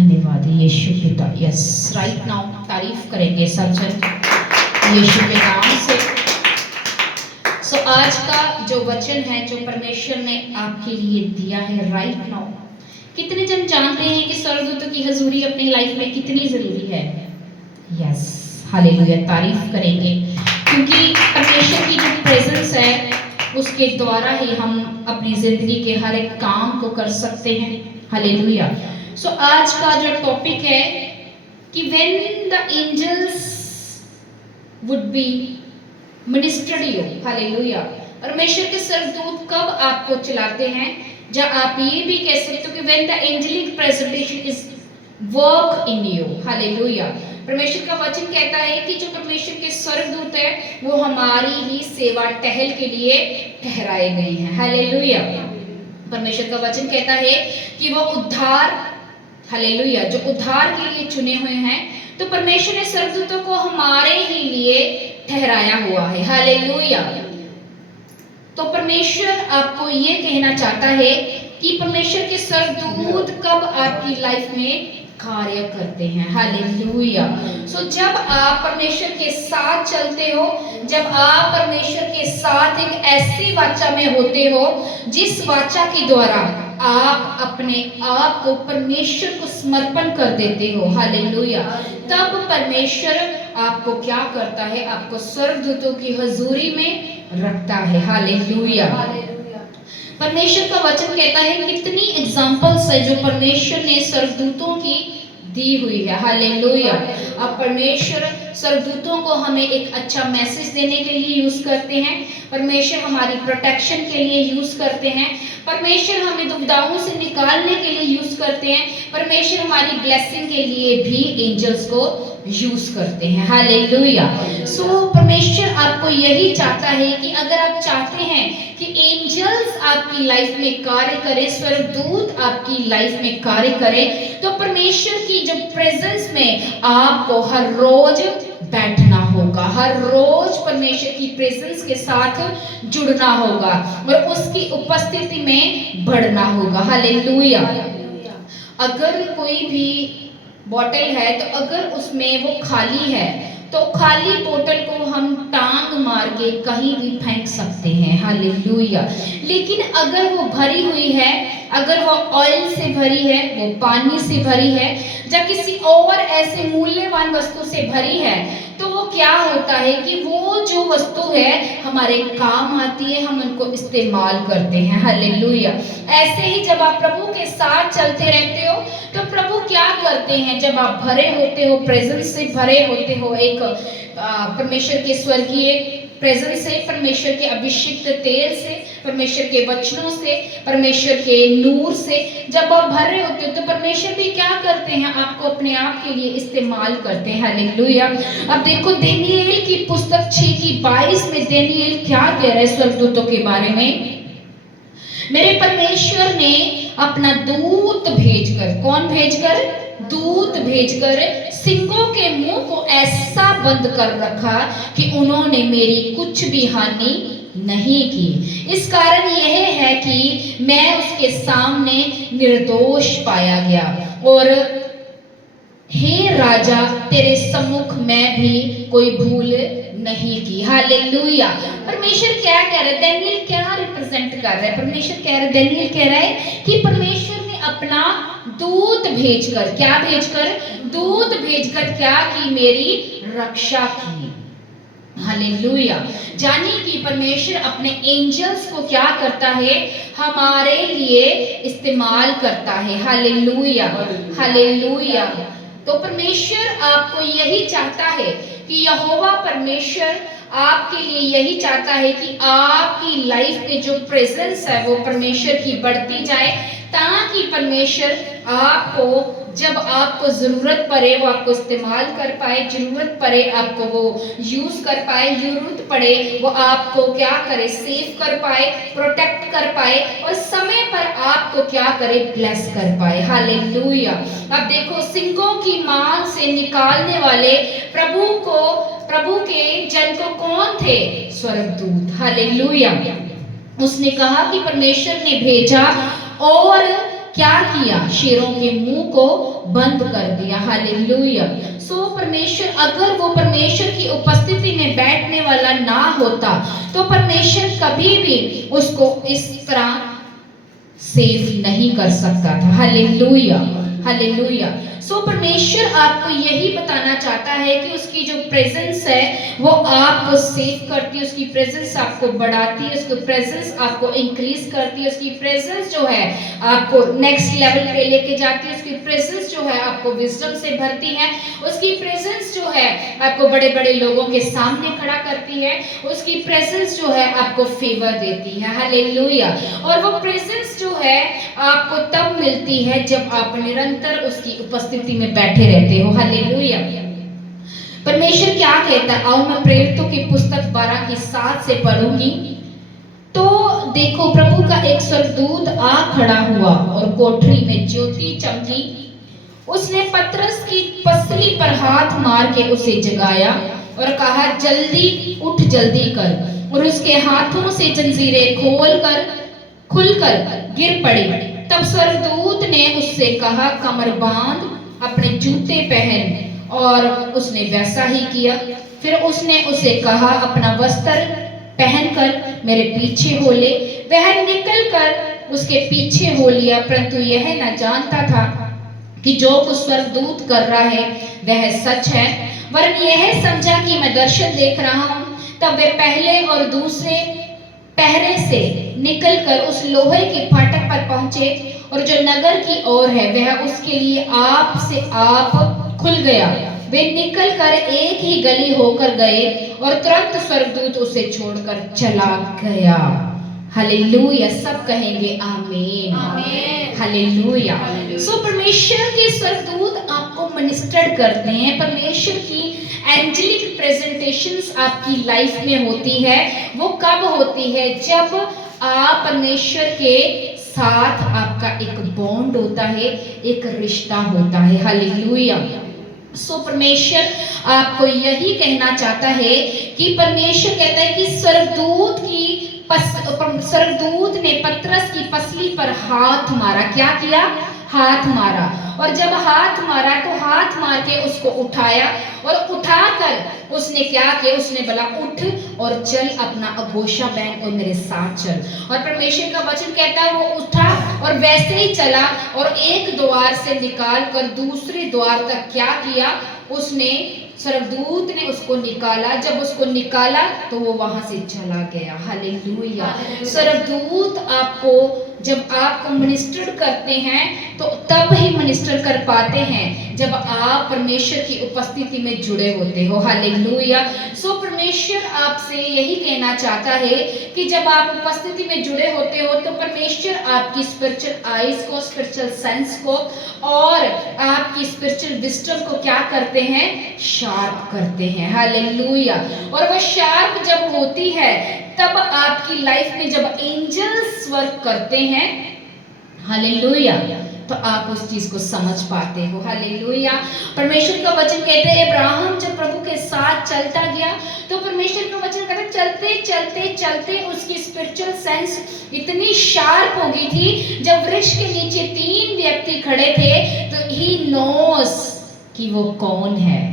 धन्यवाद यीशु पिता। Yes, right now तारीफ करेंगे सब जन यीशु के नाम से। सो आज का जो वचन है जो परमेश्वर ने आपके लिए दिया है राइट नाउ, कितने जन जानते हैं कि स्वर्गदूतों की हजूरी अपनी लाइफ में कितनी जरूरी है? यस, हालेलुया, तारीफ करेंगे क्योंकि परमेश्वर की जो प्रेजेंस है उसके द्वारा ही हम अपनी जिंदगी के हर एक काम को कर सकते हैं। हालेलुया। सो आज का जो टॉपिक है कि when the angels would be ministered you, hallelujah, परमेश्वर के स्वर्गदूत कब आपको चलाते हैं, जब आप ये भी कह सकते हो कि when the angelic presentation is work in you, hallelujah. परमेश्वर का वचन कहता है कि जो परमेश्वर के स्वर्गदूत है वो हमारी ही सेवा टहल के लिए ठहराए गए हैं, हालेलुया। परमेश्वर का वचन कहता है कि वो उद्धार, हालेलुया, जो उद्धार के लिए चुने हुए हैं, तो परमेश्वर ने स्वर्गदूतों को हमारे ही लिए ठहराया हुआ है, हालेलुया। तो परमेश्वर आपको ये कहना चाहता है कि परमेश्वर के स्वर्गदूत कब आपकी लाइफ में कार्य करते हैं, हालेलुया। सो जब आप परमेश्वर के साथ चलते हो, जब आप परमेश्वर के साथ एक ऐसी वाचा में होते हो जिस वाचा के द्वारा आप अपने आप को परमेश्वर को समर्पण कर देते हो, हालेलुया, तब परमेश्वर आपको क्या करता है? आपको स्वर्गदूतों की हजूरी में रखता है, हालेलुया। परमेश्वर का वचन कहता है कितनी एग्जांपल्स है जो परमेश्वर ने स्वर्गदूतों की दी हुई है, हालेलुया। अब परमेश्वर स्वर्गदूतों को हमें एक अच्छा मैसेज देने के लिए यूज करते हैं, परमेश्वर हमारी प्रोटेक्शन के लिए यूज करते हैं, परमेश्वर हमें दुविधाओं से निकालने के लिए यूज करते हैं, परमेश्वर हमारी ब्लेसिंग के लिए भी एंजल्स को यूज करते हैं, हालेलुया। सो परमेश्वर आपको यही चाहता है कि अगर आप चाहते हैं कि एंजल्स आपकी लाइफ में कार्य करें, स्वर्गदूत आपकी लाइफ में कार्य करें, तो परमेश्वर की जो प्रेजेंस में आपको हर रोज बैठना होगा, हर रोज परमेश्वर की प्रेजेंस के साथ जुड़ना होगा और उसकी उपस्थिति में बढ़ना होगा, हालेलुया। अगर कोई भी बोतल है तो अगर उसमें वो खाली है तो खाली बोतल को हम टांग मार के कहीं भी फेंक सकते हैं, हालेलुया। लेकिन अगर वो भरी हुई है, अगर वो ऑयल से भरी है, वो पानी से भरी है, या किसी और ऐसे मूल्यवान वस्तु से भरी है, तो वो क्या होता है कि वो जो वस्तु है हमारे काम आती है, हम उनको इस्तेमाल करते हैं, हालेलुया। ऐसे ही जब आप प्रभु के साथ चलते रहते हो तो प्रभु क्या करते हैं? जब आप भरे होते हो, प्रेजेंस से भरे होते हो, एक परमेश्वर के स्वर्गीय प्रेजेंस से, परमेश्वर के अभिषिक्त तेल से, परमेश्वर के वचनों से, परमेश्वर के नूर से जब आप भरे होते हो तो परमेश्वर भी क्या करते हैं? आपको अपने आप के लिए इस्तेमाल करते हैं, हालेलुया। अब देखो दानियेल की पुस्तक 6:22 में दानियेल क्या कह रहा है स्वर्गदूतों के बारे में? मेरे परमेश्वर ने अपना दूत भेजकर, कौन भेजकर? दूत भेजकर सिंहों के मुंह को ऐसा बंद कर रखा कि उन्होंने मेरी कुछ भी हानि नहीं की। इस कारण यह है कि मैं उसके सामने निर्दोष पाया गया और हे राजा, तेरे सम्मुख मैं भी कोई भूल नहीं की, हालेलुया। परमेश्वर क्या कह रहा है? दानियेल क्या रिप्रेजेंट कर रहा है? परमेश्वर कह रहा है, दानियेल कह रहा है कि परमेश्वर ने अपना दूत भेजकर, क्या भेजकर? दूत भेजकर क्या की? मेरी रक्षा की, हालेलुया। जानिए कि परमेश्वर अपने एंजल्स को क्या करता है? हमारे लिए इस्तेमाल करता है, हालेलुया, हालेलुया। तो परमेश्वर आपको यही चाहता है कि यहोवा परमेश्वर आपके लिए यही चाहता है कि आपकी लाइफ में जो प्रेजेंस है वो परमेश्वर की बढ़ती जाए, ताकि परमेश्वर आपको जब आपको जरूरत पड़े वो आपको इस्तेमाल कर पाए, जरूरत पड़े आपको वो यूज कर पाए, जरूरत पड़े वो आपको क्या करे? सेव कर पाए, प्रोटेक्ट कर पाए और समय पर आपको क्या करे? ब्लेस कर पाए, हालेलुया। अब देखो सिंहों की मांग से निकालने वाले प्रभु के जन को कौन थे? स्वर्गदूत, हालेलुया। उसने कहा कि परमेश्वर ने भेजा और क्या किया? शेरों के मुंह को बंद कर दिया। हालेलुया। सो परमेश्वर, अगर वो परमेश्वर की उपस्थिति में बैठने वाला ना होता तो परमेश्वर कभी भी उसको इस तरह सेव नहीं कर सकता था। Hallelujah, hallelujah. सो परमेश्वर आपको यही बताना चाहता है कि उसकी जो प्रेजेंस है वो आपको सेव करती है, उसकी प्रेजेंस आपको बढ़ाती है, उसकी प्रेजेंस आपको इंक्रीज करती है, उसकी प्रेजेंस जो है आपको नेक्स्ट लेवल पे लेके जाती है, उसकी प्रेजेंस जो है आपको विजडम से भरती है, उसकी प्रेजेंस जो है आपको बड़े बड़े लोगों के सामने खड़ा करती है, उसकी प्रेजेंस जो है आपको फेवर देती है। हालेलुया। और वो प्रेजेंस जो है आपको तब मिलती है जब आप निरंतर उसकी उपस्थिति में बैठे रहते हो। हालेलुया। परमेश्वर क्या कहता है? आओ मैं प्रेरितों की पुस्तक 12 की 7 से पढ़ूंगी। तो देखो, प्रभु का एक स्वर्गदूत आ खड़ा हुआ और कोठरी में ज्योति चमकी। उसने पतरस की पसली पर हाथ मार के उसे जगाया और कहा, जल्दी उठ, जल्दी कर। और उसके हाथों से जंजीरें खुलकर गिर पड़ी। तब स्वर्गदूत ने उससे कहा, कमर बांध, अपने जूते पहन। और उसने वैसा ही किया। फिर उसने उसे कहा, अपना वस्त्र पहनकर मेरे पीछे हो ले। वह निकलकर उसके पीछे हो लिया, परंतु यह न जानता था कि जो कुछ स्वर्गदूत कर रहा है वह सच है, वरन यह समझा कि मैं दर्शन देख रहा हूं। तब वे पहले और दूसरे पहरे से निकलकर उस लोहे के फाटक पर पहुंचे, और जो नगर की ओर है वह उसके लिए आप से आप खुल गया। वे निकलकर एक ही गली होकर गए और तुरंत स्वर्गदूत उसे छोड़कर चला गया। हालेलुया। सब कहेंगे आमीन, आमीन, हालेलुया। सो परमेश्वर के स्वर्गदूत आपको मिनिस्टर करते हैं। परमेश्वर की एंजेलिक प्रेजेंटेशंस आपकी लाइफ में होती है। वो कब होती है? जब आप परमेश्वर के साथ आपका एक बॉन्ड होता है, एक रिश्ता होता है। हालेलुया। सो परमेश्वर आपको यही कहना चाहता है कि परमेश्वर कहता है कि स्वर्गदूत ने पतरस की पसली पर हाथ मारा। क्या किया? हाथ मारा। और जब हाथ मारा तो हाथ मार के उसको उठाया, और उठाकर उसने क्या किया? उसने बोला, उठ और चल, अपना अघोषा पहन और मेरे साथ चल। और परमेश्वर का वचन कहता है वो उठा और वैसे ही चला, और एक द्वार से निकाल कर दूसरे द्वार तक क्या किया? उसने, स्वर्गदूत ने उसको निकाला। जब उसको निकाला तो वो वहां से चला गया। हालेलुया। स्वर्गदूत आपको, जब आपको मिनिस्टर करते हैं तो तब ही मिनिस्टर कर पाते हैं जब आप परमेश्वर की उपस्थिति में जुड़े होते हो। हालेलुया। सो परमेश्वर आपसे यही कहना चाहता है कि जब आप उपस्थिति में जुड़े होते हो तो परमेश्वर आपकी स्पिरिचुअल आईज को, स्पिरिचुअल सेंस को और आपकी स्पिरिचुअल विजडम को क्या करते हैं? शार्प करते हैं। हालेलुया। और वह शार्प जब होती है तब आपकी लाइफ में जब एंजल्स वर्क करते हैं, हालेलुया, तो आप उस चीज को समझ पाते हो। हालेलुया। परमेश्वर का वचन कहते हैं अब्राहम जब प्रभु के साथ चलता गया तो परमेश्वर का वचन कहता है चलते चलते चलते उसकी स्पिरिचुअल सेंस इतनी शार्प हो गई थी, जब वृक्ष के नीचे 3 व्यक्ति खड़े थे तो ही नोस कि वो कौन है।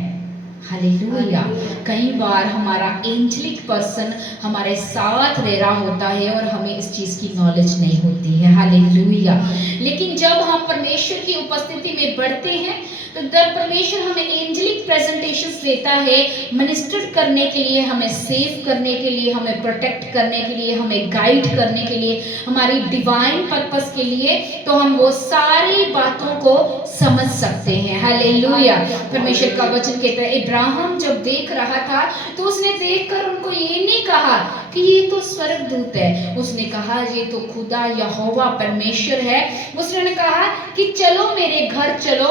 हालेलुया। कई बार हमारा एंजेलिक पर्सन हमारे साथ रह रहा होता है और हमें इस चीज की नॉलेज नहीं होती है। हालेलुया। लेकिन जब हम परमेश्वर की उपस्थिति में बढ़ते हैं तो जब परमेश्वर हमें एंजेलिक प्रेजेंटेशंस देता है, मिनिस्टर करने के लिए, हमें सेव करने के लिए, हमें प्रोटेक्ट करने के लिए, हमें गाइड करने के लिए, हमारी डिवाइन पर्पस के लिए, तो हम वो सारी बातों को समझ सकते हैं। हालेलुया। परमेश्वर का वचन कहता है अब्राहम जब देख रहा था तो उसने देखकर उनको ये नहीं कहा कि ये तो स्वर्गदूत है, उसने कहा ये तो खुदा यहोवा परमेश्वर है। उसने कहा कि चलो मेरे घर चलो,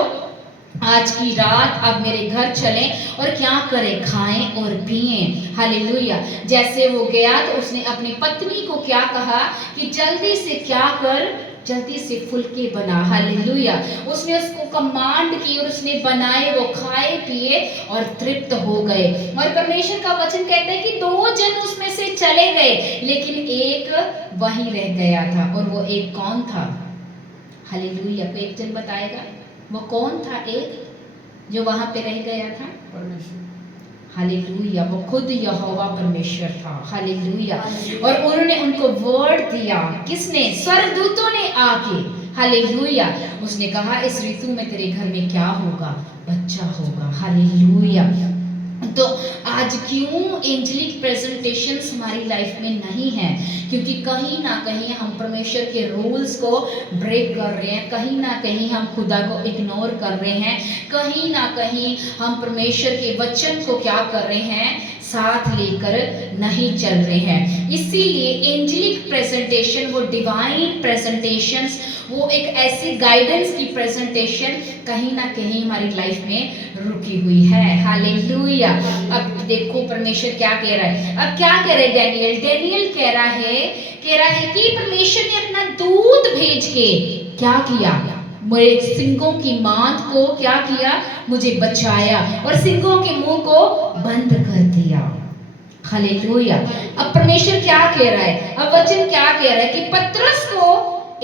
आज की रात आप मेरे घर चलें और क्या करें? खाएं और पिएं। हालेलुया। जैसे वो गया तो उसने अपनी पत्नी को क्या कहा कि जल्दी से क्या कर, जल्दी से फुलके बना। हालेलुया। उसने उसको कमांड की और उसने बनाए, वो खाए पिए और तृप्त हो गए। और परमेश्वर का वचन कहता है कि 2 जन उसमें से चले गए लेकिन एक वहीं रह गया था, और वो एक कौन था? हालेलुया। कोई एक जन बताएगा वो कौन था एक जो वहां पे रह गया था? परमेश्वर। हालेलुया। वो खुद यहोवा परमेश्वर था। हालेलुया। और उन्होंने उनको वर्ड दिया। किसने? स्वर्गदूतों ने आके। हालेलुया। उसने कहा इस ऋतु में तेरे घर में क्या होगा? बच्चा होगा। हालेलुया। तो आज क्यों एंजेलिक प्रेजेंटेशंस हमारी लाइफ में नहीं है? क्योंकि कहीं ना कहीं हम परमेश्वर के रूल्स को ब्रेक कर रहे हैं, कहीं ना कहीं हम खुदा को इग्नोर कर रहे हैं, कहीं ना कहीं हम परमेश्वर के वचन को क्या कर रहे हैं? साथ लेकर नहीं चल रहे हैं। इसीलिए एंजेलिक प्रेजेंटेशन, वो डिवाइन प्रेजेंटेशंस, वो एक ऐसी गाइडेंस की प्रेजेंटेशन कहीं ना कहीं हमारी लाइफ में रुकी हुई है। हालेलुया। अब देखो परमेश्वर क्या कह रहा है। अब क्या कह रहा है डैनियल? डैनियल कह रहा है कि परमेश्वर ने अपना दूत भेज के क्या किया? मेरे सिंहों की मांद को क्या किया? मुझे बचाया और सिंहों के मुंह को बंद कर दिया। हालेलुया। अब परमेश्वर क्या कह रहा है? अब वचन क्या कह रहा है कि पतरस को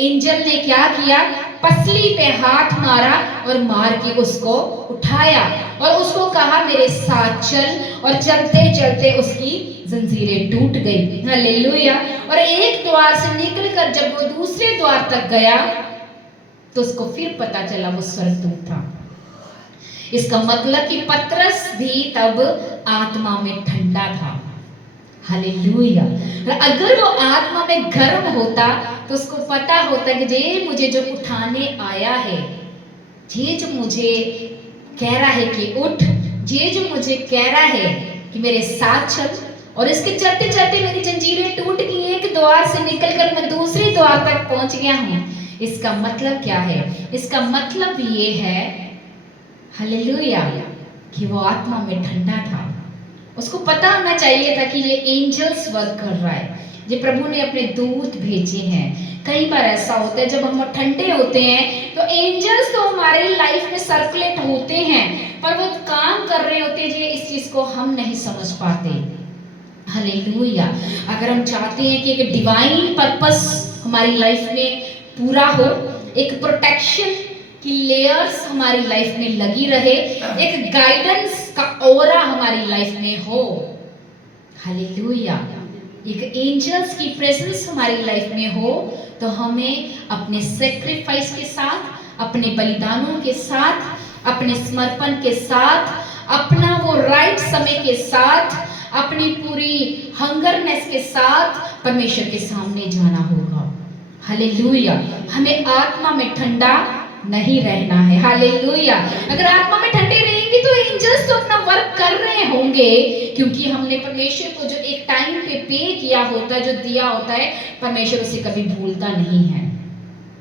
एंजल ने क्या किया? पसली पे हाथ मारा और मार के उसको उठाया और उसको कहा मेरे साथ चल, और चलते चलते उसकी जंजीरें टूट गई। हालेलुया। और एक द्वार से निकलकर जब वो दूसरे द्वार तक गया तो उसको फिर पता चला वो स्वर्गदूत था। इसका मतलब कि पतरस भी तब आत्मा में ठंडा था। हालेलुया। अगर वो आत्मा में गर्म होता तो उसको पता होता कि ये मुझे जो उठाने आया है, ये जो मुझे कह रहा है कि उठ, ये जो मुझे कह रहा है कि मेरे साथ चल, और इसके चलते चलते मेरी जंजीरें टूट गई, एक द्वार से निकलकर मैं दूसरे द्वार तक पहुंच गया हूं। इसका मतलब क्या है? इसका मतलब ये है हालेलुया कि वो आत्मा में ठंडा था। उसको पता होना चाहिए था कि ये एंजल्स वर्क कर रहा है, ये प्रभु ने अपने दूत भेजे हैं। कई बार ऐसा होता है जब हम ठंडे होते हैं तो एंजल्स तो हमारे लाइफ में सर्कुलेट होते हैं, पर वो काम कर रहे होते हैं, इस चीज को हम नहीं समझ पाते। हालेलुया। अगर हम चाहते हैं कि एक डिवाइन पर्पस हमारी लाइफ में पूरा हो, एक प्रोटेक्शन की लेयर्स हमारी लाइफ में लगी रहे, एक गाइडेंस का ऑरा हमारी लाइफ में हो, हालेलुया, एक एंजल्स की प्रेजेंस हमारी लाइफ में हो, तो हमें अपने सेक्रीफाइस के साथ, अपने बलिदानों के साथ, अपने समर्पण के साथ, अपना वो राइट समय के साथ, अपनी पूरी हंगरनेस के साथ परमेश्वर के सामने जाना होगा। हालेलुया। हमें आत्मा में ठंडा नहीं रहना है। हालेलुया। अगर आत्मा में ठंडे रहेंगे तो एंजल्स तो अपना वर्क कर रहे होंगे, क्योंकि हमने परमेश्वर को जो एक टाइम पे किया होता है, जो दिया होता है, परमेश्वर उसे कभी भूलता नहीं है।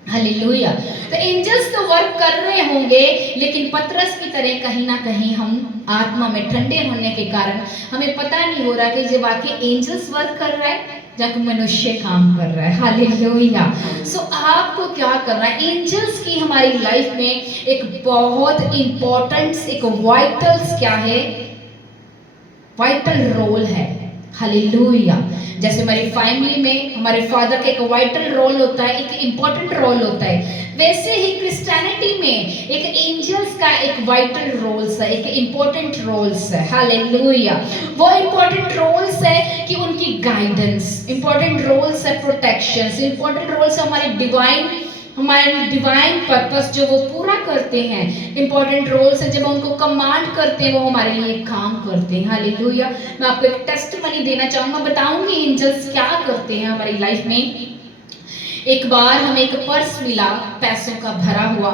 हालेलुया। तो एंजल्स तो वर्क कर रहे होंगे, लेकिन पतरस की तरह कहीं ना कहीं हम आत्मा में ठंडे होने के कारण हमें पता नहीं हो रहा कि जो वाकई एंजल्स वर्क कर रहा है जाके मनुष्य काम कर रहा है। हालेलुया। सो आपको क्या करना है? एंजल्स की हमारी लाइफ में एक बहुत इंपॉर्टेंट, एक वाइटल्स क्या है? वाइटल रोल है। हालेलुया। जैसे हमारी फैमिली में हमारे फादर का एक वाइटल रोल होता है, एक इंपॉर्टेंट रोल होता है, वैसे ही क्रिश्चियनिटी में एक एंजल्स का एक वाइटल रोल्स है, एक इंपॉर्टेंट रोल्स है। हालेलुया। वो इंपॉर्टेंट रोल्स है कि उनकी गाइडेंस, इंपॉर्टेंट रोल्स है प्रोटेक्शन, इंपॉर्टेंट रोल्स है हमारे डिवाइन पर्पस जो वो पूरा करते हैं। इंपॉर्टेंट रोल्स है जब उनको कमांड करते हैं, वो हमारे लिए काम करते हैं। हालेलुया। मैं आपको एक टेस्टमनी देना चाहूंगा, बताऊंगी एंजल्स क्या करते हैं हमारी लाइफ में। एक बार हमें एक पर्स मिला पैसों का भरा हुआ,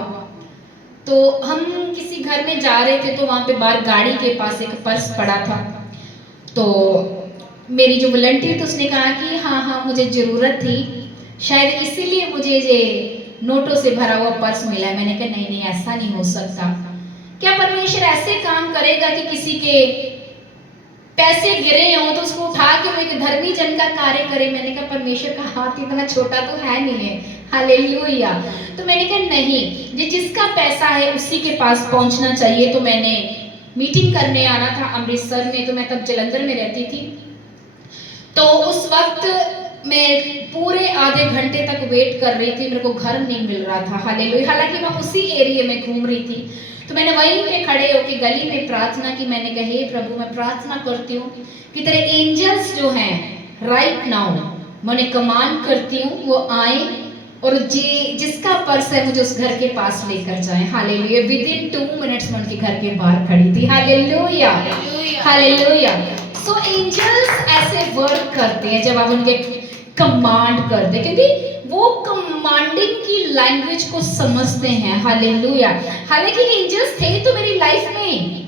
तो हम किसी घर में जा रहे थे, तो वहां पे बाहर गाड़ी के पास एक पर्स पड़ा था। तो मेरी जो वॉलंटियर थी उसने कहा कि हाँ हाँ मुझे जरूरत थी, शायद इसीलिए मुझे ये नोटों से भरा हुआ पर्स मिला है। मैंने कहा नहीं नहीं, ऐसा नहीं हो सकता। क्या परमेश्वर ऐसे काम करेगा कि किसी के पैसे गिरे हो तो उसको उठा के वो एक धर्मी जन का कार्य करे? मैंने कहा परमेश्वर का हाथ इतना छोटा तो है नहीं है। हालेलुया। तो मैंने कहा नहीं, ये जिसका पैसा है उसी के पास पहुंचना चाहिए। तो मैंने मीटिंग करने आना था अमृतसर में, तो मैं तब जलंधर में रहती थी। तो उस वक्त मैं पूरे आधे घंटे तक वेट कर रही थी, मेरे को घर नहीं मिल रहा था। हालेलुया। हालांकि मैं उसी एरिया में घूम रही थी, तो मैंने वहीं पे खड़े होकर गली में प्रार्थना की। मैंने कहा हे प्रभु, मैं प्रार्थना करती हूँ कि तेरे एंजल्स जो हैं राइट नाउ, मैं उन्हें कमांड करती हूँ वो आए और जिसका पर्स है मुझे उस घर के पास लेकर जाए। हालेलुया। विद इन 2 मिनट्स में उनके घर के बाहर खड़ी थी। Hallelujah, hallelujah. सो एंजल्स ऐसे वर्क करते हैं जब आप उनके कमांड करते, क्योंकि वो कमांडिंग की लैंग्वेज को समझते हैं। हालेलुया। हालांकि एंजल्स थे तो मेरी लाइफ में,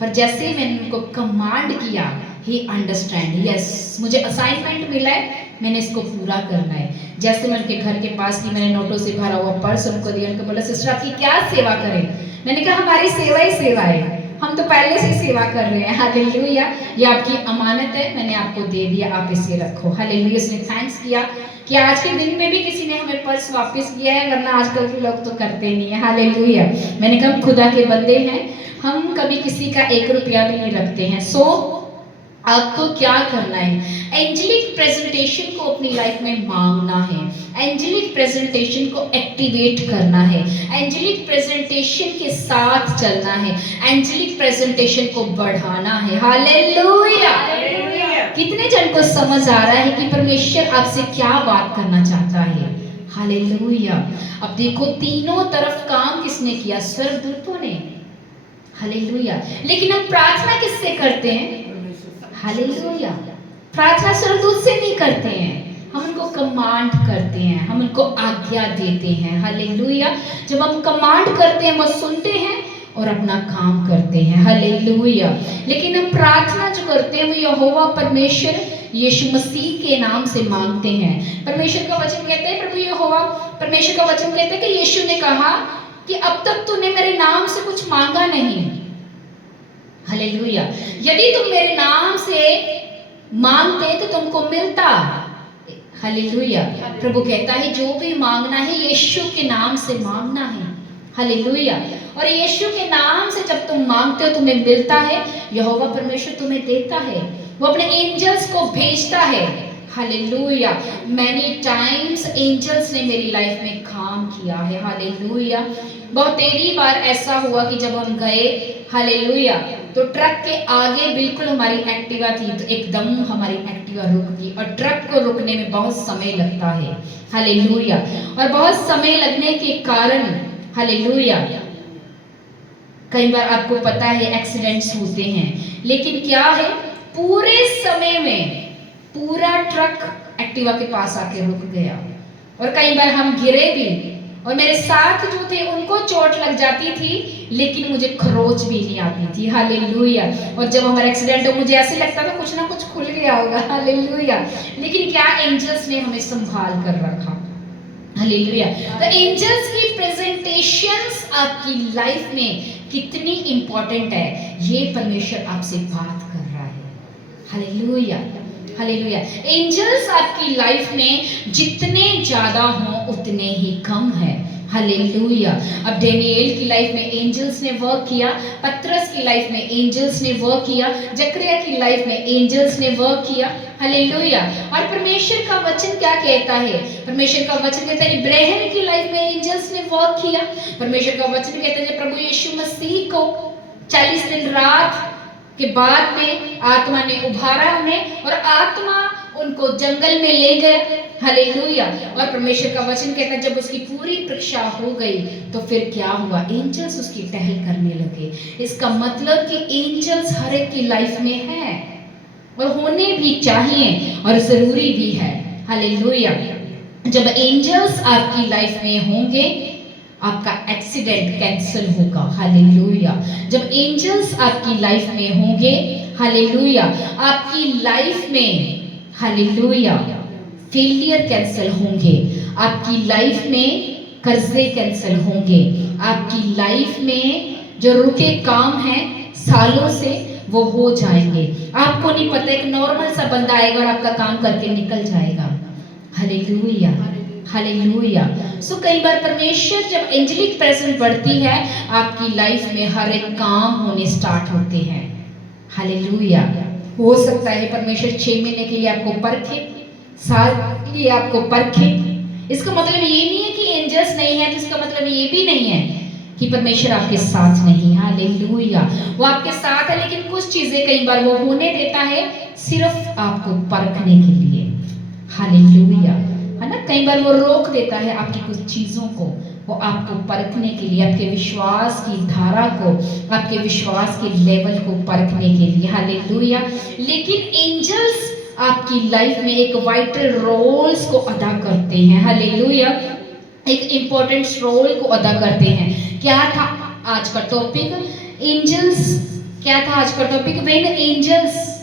पर जैसे ही मैंने उनको कमांड किया, ही अंडरस्टैंड, यस मुझे असाइनमेंट मिला है, मैंने इसको पूरा करना है। जैसे मैं उनके घर के पास की, मैंने नोटों से भरा हुआ पर्स उनको दिया। उनको बोला सिस्टर आपकी क्या सेवा करें? मैंने कहा हमारी सेवा ही सेवा है, हम तो पहले से सेवा कर रहे हैं। हालेलुया। ये आपकी अमानत है, मैंने आपको दे दिया, आप इसे रखो। हालेलुया। उसने थैंक्स किया कि आज के दिन में भी किसी ने हमें पर्स वापस किया है, वरना आजकल के लोग तो करते नहीं है। हालेलुया। मैंने कहा खुदा के बंदे हैं, हम कभी किसी का 1 रुपया भी नहीं रखते हैं। सो आपको क्या करना है? एंजेलिक प्रेजेंटेशन को अपनी लाइफ में मांगना है, एंजेलिक प्रेजेंटेशन को एक्टिवेट करना है, एंजेलिक प्रेजेंटेशन के साथ चलना है, एंजेलिक प्रेजेंटेशन को बढ़ाना है। हालेलुया। कितने जन को समझ आ रहा है कि परमेश्वर आपसे क्या बात करना चाहता है? हालेलुया। अब देखो तीनों तरफ काम किसने किया? स्वर्गदूतों ने। हालेलुया। लेकिन हम प्रार्थना किससे करते हैं? हालेलुया। प्रार्थना स्वर्गदूत से नहीं करते हैं, हम उनको कमांड करते हैं, हम उनको आज्ञा देते हैं। हालेलुया। जब हम कमांड करते हैं वो सुनते हैं और अपना काम करते हैं। हालेलुया। लेकिन हम प्रार्थना जो करते हैं वो यहोवा परमेश्वर यीशु मसीह के नाम से मांगते हैं। परमेश्वर का वचन कहते हैं, प्रभु यहोवा परमेश्वर का वचन कहते हैं कि यीशु ने कहा कि अब तक तूने मेरे नाम से कुछ मांगा नहीं। हालेलुया। यदि तुम मेरे नाम से मांगते तो तुमको मिलता। हालेलुया। प्रभु कहता है जो भी मांगना है यीशु के नाम से मांगना है। हालेलुया। और यीशु के नाम से जब तुम मांगते हो तुम्हें मिलता है, यहोवा परमेश्वर तुम्हें देता है, वो अपने एंजल्स को भेजता है। हालेलुया। मैनी टाइम्स एंजल्स ने मेरी लाइफ में काम किया है। हालेलुया। बहुत तेरी बार ऐसा हुआ कि जब हम गए, हालेलुया, तो ट्रक के आगे बिल्कुल हमारी एक्टिवा थी, तो एकदम हमारी एक्टिवा रुक गई। और ट्रक को रुकने में बहुत समय लगता है। हालेलुया। और बहुत समय लगने के कारण, हालेलुया, कई बार आपको पता है एक्सीडेंट्स होते हैं, लेकिन क्या है पूरे समय में पूरा ट्रक एक्टिवा के पास आके रुक गया। और कई बार हम गिरे भी, और मेरे साथ जो थे उनको चोट लग जाती थी, लेकिन मुझे खरोच भी नहीं आती थी। हालेलुया। और जब हमारा एक्सीडेंट हो मुझे ऐसे लगता था कुछ ना कुछ खुल गया होगा। हालेलुया। लेकिन क्या एंजल्स ने हमें संभाल कर रखा। हालेलुया। तो एंजल्स की प्रेजेंटेशंस आपकी लाइफ में कितनी इंपॉर्टेंट है, ये परमेश्वर आपसे बात कर रहा है। हालेलुया। हालेलुया। एंजल्स आपकी लाइफ में जितने ज्यादा हों उतने ही कम है। हालेलुया। अब डेनियल की लाइफ में एंजल्स ने वर्क किया, पतरस की लाइफ में एंजल्स ने वर्क किया, जकरिया की लाइफ में एंजल्स ने वर्क किया। हालेलुया। और परमेश्वर का वचन क्या कहता है? परमेश्वर का वचन कहता है इब्राहिम की लाइफ में एंजल्स ने वर्क किया। परमेश्वर का वचन कहता है प्रभु यीशु मसीह को 40 दिन रात के बाद में आत्मा ने उभारा उन्हें, और आत्मा उनको जंगल में ले गया। हालेलुया। और परमेश्वर का वचन कहता है जब उसकी पूरी परीक्षा हो गई तो फिर क्या हुआ? एंजल्स उसकी टहल करने लगे। इसका मतलब कि एंजल्स हर एक की लाइफ में है और होने भी चाहिए और जरूरी भी है। हालेलुया। जब एंजल्स आपकी लाइफ में होंगे आपका एक्सीडेंट कैंसिल होगा। हालेलुया। जब एंजल्स आपकी लाइफ में होंगे, हालेलुया, आपकी लाइफ में, हालेलुया, फेलियर कैंसिल होंगे, आपकी लाइफ में कर्जे कैंसिल होंगे, आपकी लाइफ में जो रुके काम हैं सालों से वो हो जाएंगे। आपको नहीं पता, एक नॉर्मल सा बंदा आएगा और आपका काम करके निकल जाएगा। हालेलुया। हालेलुया। सो कई बार परमेश्वर जब एंजेलिक प्रेजेंस बढ़ती है आपकी लाइफ में हर एक काम होने स्टार्ट होते हैं। हालेलुया। हो सकता है परमेश्वर 6 महीने के लिए आपको परखे, साथ ही आपको परखे। इसका मतलब ये नहीं है कि एंजल्स नहीं है, तो इसका मतलब ये भी नहीं है कि परमेश्वर आपके साथ नहीं है। हालेलुया, वो आपके साथ है, लेकिन कुछ चीजें कई बार वो होने देता है सिर्फ आपको परखने के लिए। हालेलुया, है ना। कई बार वो रोक देता है आपकी कुछ चीजों को, वो आपको परखने के लिए, आपके विश्वास की धारा को, आपके विश्वास के लेवल को परखने के लिए। हालेलुया। लेकिन एंजल्स आपकी लाइफ में एक वाइटल रोल्स को अदा करते हैं। हालेलुया, एक इंपॉर्टेंट रोल को अदा करते हैं। क्या था आज का टॉपिक? एंजल्स। क्या था आज का topic? When angels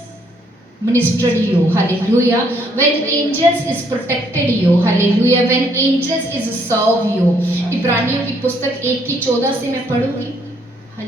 ministered you, hallelujah, when angels is protected you, hallelujah, when angels is serve you। इब्रानियों की पुस्तक 1:14 से मैं पढ़ूंगी।